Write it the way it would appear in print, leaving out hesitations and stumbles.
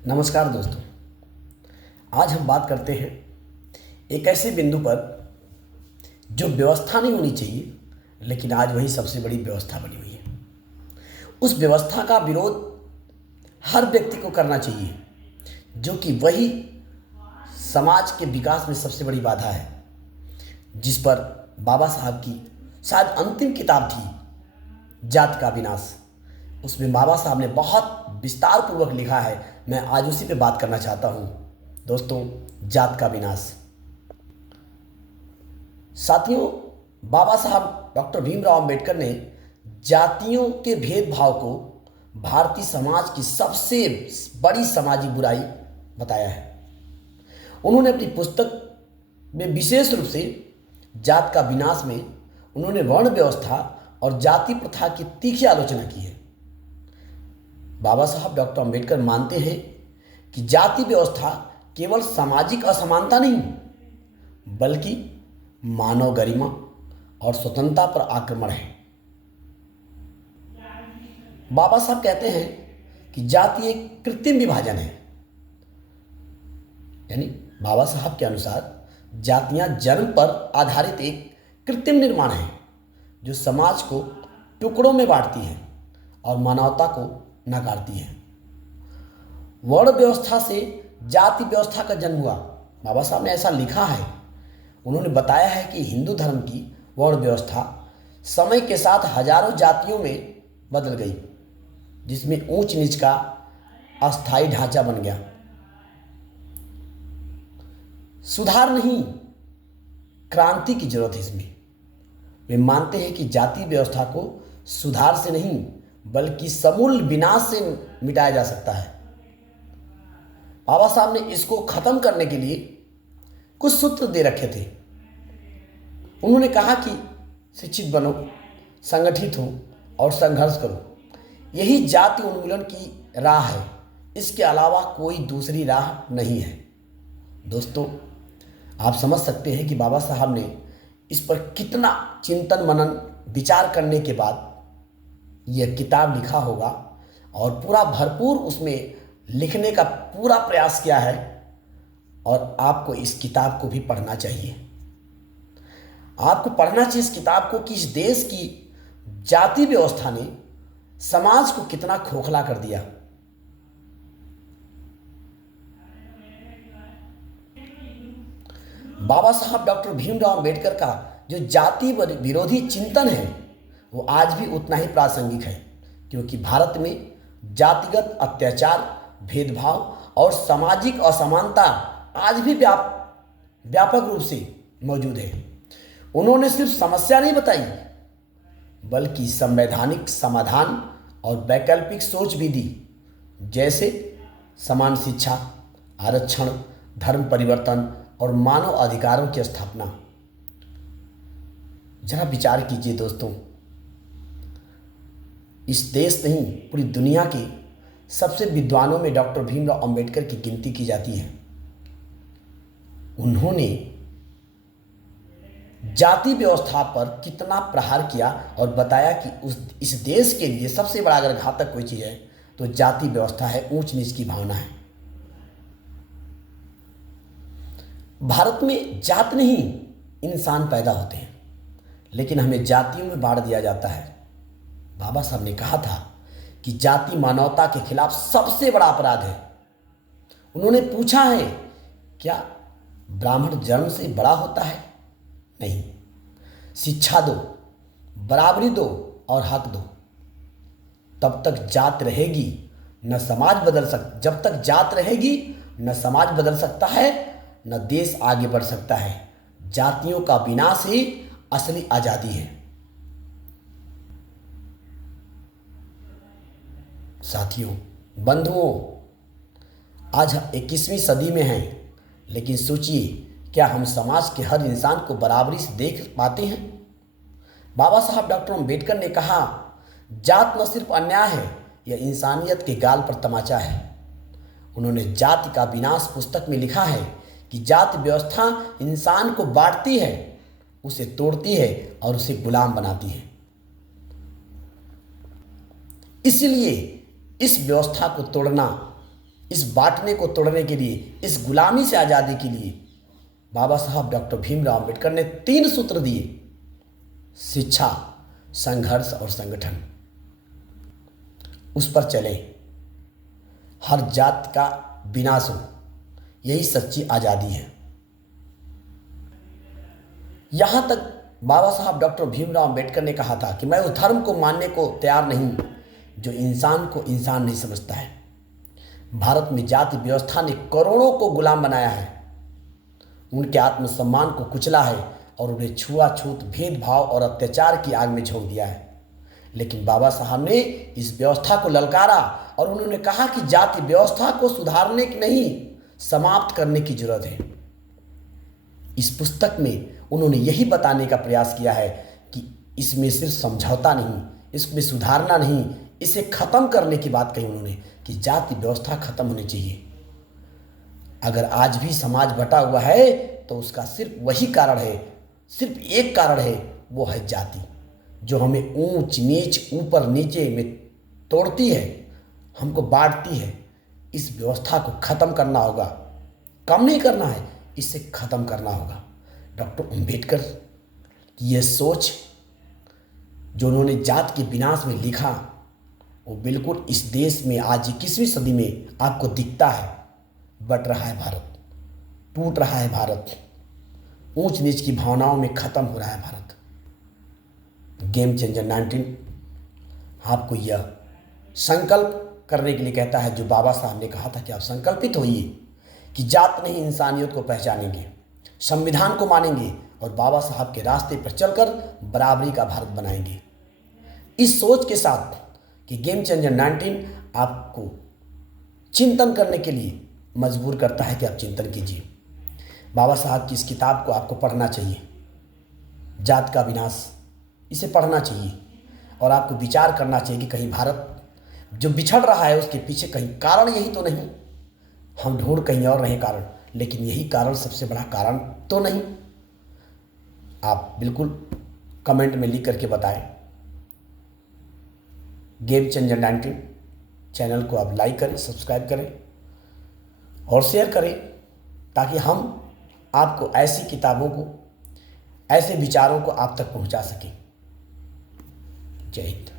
नमस्कार दोस्तों। आज हम बात करते हैं एक ऐसे बिंदु पर जो व्यवस्था नहीं होनी चाहिए, लेकिन आज वही सबसे बड़ी व्यवस्था बनी हुई है। उस व्यवस्था का विरोध हर व्यक्ति को करना चाहिए, जो कि वही समाज के विकास में सबसे बड़ी बाधा है, जिस पर बाबा साहब की शायद अंतिम किताब थी, जात का विनाश। उसमें बाबा साहब ने बहुत विस्तार पूर्वक लिखा है। मैं आज उसी पे बात करना चाहता हूँ दोस्तों, जात का विनाश। साथियों, बाबा साहब डॉक्टर भीमराव अंबेडकर ने जातियों के भेदभाव को भारतीय समाज की सबसे बड़ी सामाजिक बुराई बताया है। उन्होंने अपनी पुस्तक में विशेष रूप से जात का विनाश में उन्होंने वर्ण व्यवस्था और जाति प्रथा की तीखी आलोचना की है। बाबा साहब डॉक्टर अंबेडकर मानते हैं कि जाति व्यवस्था केवल सामाजिक असमानता नहीं, बल्कि मानव गरिमा और स्वतंत्रता पर आक्रमण है। बाबा साहब कहते हैं कि जाति एक कृत्रिम विभाजन है, यानी बाबा साहब के अनुसार जातियां जन्म पर आधारित एक कृत्रिम निर्माण है, जो समाज को टुकड़ों में बांटती है और मानवता को नकारती है। वर्ण व्यवस्था से जाति व्यवस्था का जन्म हुआ। बाबा साहब ने ऐसा लिखा है। उन्होंने बताया है कि हिंदू धर्म की वर्ण व्यवस्था समय के साथ हजारों जातियों में बदल गई, जिसमें ऊंच नीच का अस्थायी ढांचा बन गया। सुधार नहीं, क्रांति की जरूरत है इसमें। वे मानते हैं कि जाति व्यवस्था को सुधार से नहीं, बल्कि समूल विनाश से मिटाया जा सकता है। बाबा साहब ने इसको खत्म करने के लिए कुछ सूत्र दे रखे थे। उन्होंने कहा कि शिक्षित बनो, संगठित हो और संघर्ष करो। यही जाति उन्मूलन की राह है, इसके अलावा कोई दूसरी राह नहीं है। दोस्तों, आप समझ सकते हैं कि बाबा साहब ने इस पर कितना चिंतन मनन विचार करने के बाद यह किताब लिखा होगा, और पूरा भरपूर उसमें लिखने का पूरा प्रयास किया है। और आपको इस किताब को भी पढ़ना चाहिए। आपको पढ़ना चाहिए इस किताब को कि इस देश की जाति व्यवस्था ने समाज को कितना खोखला कर दिया। बाबा साहब डॉक्टर भीमराव अंबेडकर का जो जाति विरोधी चिंतन है, वो आज भी उतना ही प्रासंगिक है, क्योंकि भारत में जातिगत अत्याचार, भेदभाव और सामाजिक असमानता आज भी व्यापक रूप से मौजूद है। उन्होंने सिर्फ समस्या नहीं बताई, बल्कि संवैधानिक समाधान और वैकल्पिक सोच भी दी, जैसे समान शिक्षा, आरक्षण, धर्म परिवर्तन और मानव अधिकारों की स्थापना। जरा विचार कीजिए दोस्तों, इस देश नहीं पूरी दुनिया के सबसे विद्वानों में डॉक्टर भीमराव अंबेडकर की गिनती की जाती है। उन्होंने जाति व्यवस्था पर कितना प्रहार किया और बताया कि इस देश के लिए सबसे बड़ा अगर घातक कोई चीज़ है तो जाति व्यवस्था है, ऊंच नीच की भावना है। भारत में जात नहीं इंसान पैदा होते हैं, लेकिन हमें जातियों में बांट दिया जाता है। बाबा साहब ने कहा था कि जाति मानवता के खिलाफ सबसे बड़ा अपराध है। उन्होंने पूछा है, क्या ब्राह्मण जन्म से बड़ा होता है? नहीं। शिक्षा दो, बराबरी दो और हक दो, तब तक जात रहेगी न समाज जब तक जात रहेगी न समाज बदल सकता है, न देश आगे बढ़ सकता है। जातियों का विनाश ही असली आजादी है। साथियों, बंधुओं, आज हम 21वीं सदी में हैं, लेकिन सोचिए, क्या हम समाज के हर इंसान को बराबरी से देख पाते हैं? बाबा साहब डॉक्टर अंबेडकर ने कहा, जात न सिर्फ अन्याय है, यह इंसानियत के गाल पर तमाचा है। उन्होंने जाति का विनाश पुस्तक में लिखा है कि जाति व्यवस्था इंसान को बांटती है, उसे तोड़ती है और उसे गुलाम बनाती है। इसलिए इस व्यवस्था को तोड़ना इस बांटने को तोड़ने के लिए, इस गुलामी से आज़ादी के लिए बाबा साहब डॉक्टर भीमराव अंबेडकर ने 3 सूत्र दिए: शिक्षा, संघर्ष और संगठन। उस पर चले, हर जात का विनाश हो, यही सच्ची आज़ादी है। यहाँ तक बाबा साहब डॉक्टर भीमराव अंबेडकर ने कहा था कि मैं उस धर्म को मानने को तैयार नहीं जो इंसान को इंसान नहीं समझता है। भारत में जाति व्यवस्था ने करोड़ों को गुलाम बनाया है, उनके आत्मसम्मान को कुचला है और उन्हें छुआछूत, भेदभाव और अत्याचार की आग में झोंक दिया है। लेकिन बाबा साहब ने इस व्यवस्था को ललकारा और उन्होंने कहा कि जाति व्यवस्था को सुधारने की नहीं, समाप्त करने की जरूरत है। इस पुस्तक में उन्होंने यही बताने का प्रयास किया है कि इसमें सिर्फ समझौता नहीं, इसमें सुधारना नहीं, इसे खत्म करने की बात कही उन्होंने कि जाति व्यवस्था खत्म होनी चाहिए। अगर आज भी समाज बटा हुआ है तो उसका सिर्फ वही कारण है, सिर्फ एक कारण है, वो है जाति, जो हमें ऊंच नीच, ऊपर नीचे में तोड़ती है, हमको बांटती है। इस व्यवस्था को खत्म करना होगा, कम नहीं करना है, इसे खत्म करना होगा। डॉक्टर अंबेडकर की यह सोच जो उन्होंने जात के विनाश में लिखा, वो बिल्कुल इस देश में आज 21वीं सदी में आपको दिखता है। बट रहा है भारत, टूट रहा है भारत, ऊंच नीच की भावनाओं में खत्म हो रहा है भारत। गेम चेंजर 19 आपको यह संकल्प करने के लिए कहता है जो बाबा साहब ने कहा था कि आप संकल्पित होइए कि जात नहीं इंसानियत को पहचानेंगे, संविधान को मानेंगे और बाबा साहब के रास्ते पर चलकर बराबरी का भारत बनाएंगे। इस सोच के साथ कि गेम चेंजर 19 आपको चिंतन करने के लिए मजबूर करता है कि आप चिंतन कीजिए। बाबा साहब की इस किताब को आपको पढ़ना चाहिए, जात का विनाश, इसे पढ़ना चाहिए और आपको विचार करना चाहिए कि कहीं भारत जो बिछड़ रहा है उसके पीछे कहीं कारण यही तो नहीं। हम ढूंढ कहीं और रहे कारण, लेकिन यही कारण सबसे बड़ा कारण तो नहीं। आप बिल्कुल कमेंट में लिख करके बताएं। गेम चेंजर 19 चैनल को आप लाइक करें, सब्सक्राइब करें और शेयर करें ताकि हम आपको ऐसी किताबों को, ऐसे विचारों को आप तक पहुंचा सकें। जय हिंद।